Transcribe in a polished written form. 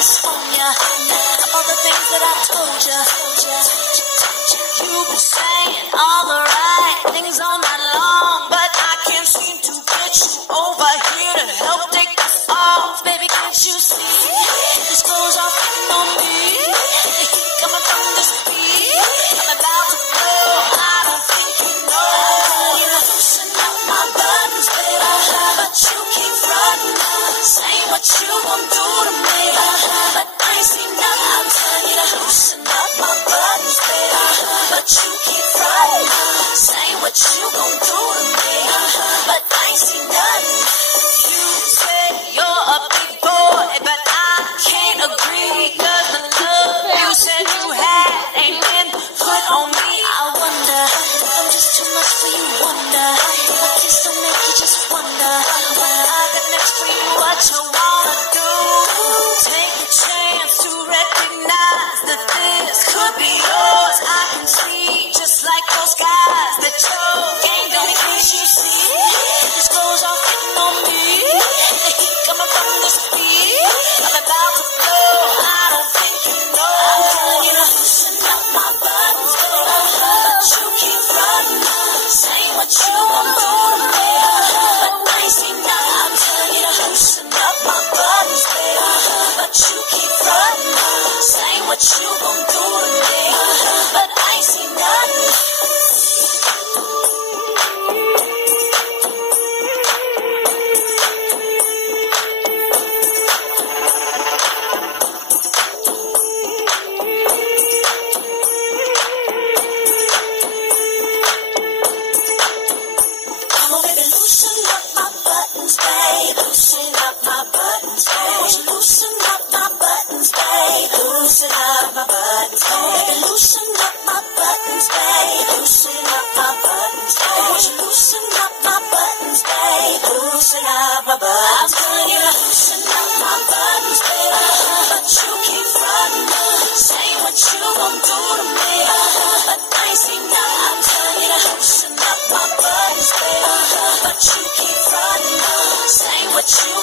this on ya. All the things that I told ya. You've been saying all the right things all night long, but I can't seem to get you over here to help take this off. Baby, can't you see? This clothes are fitting on me. The heat coming from this beat. I'm about to blow. I don't think you know. You're loosen up my buttons, baby, but you keep frontin'. Say what you gon' do to me, but I ain't seen nothing. I'm telling you to loosen up my buttons, baby, but you keep frontin'. Say what you gon' do to me, but I ain't seen nothing. You say you're a big boy, but I can't agree, 'cause the love you said you had ain't been put on me. I wonder if I'm just too much for you, wonder if I kiss don't make you just wonder when I got next for you what you wanna do. Take a chance to recognize that this could be yours. I can see just like those guys that your game don't can't you see? This clothes are fitting on me. The heat coming from the speed. I'm about to blow. I don't think you know. I'm telling you to loosen up my buttons, baby, but you keep running. Say what you gon' do to me, but I ain't seen nothing. I'm telling you to loosen up my buttons, baby, but you keep running. Say what you gon' do to me, but I ain't seen nothing. Loosen up my buttons, babe. Loosen up my buttons, babe. Loosen up my buttons, babe. Loosen up my buttons, babe. Loosen up my buttons, babe. Loosen up my buttons, babe. Loosen up my buttons. I'm telling you to loosen up my buttons, baby, but you keep running. Say what you gon' do to me, but I ain't seen nothing. I'm telling you to loosen up my buttons, baby, but you keep running. Say what you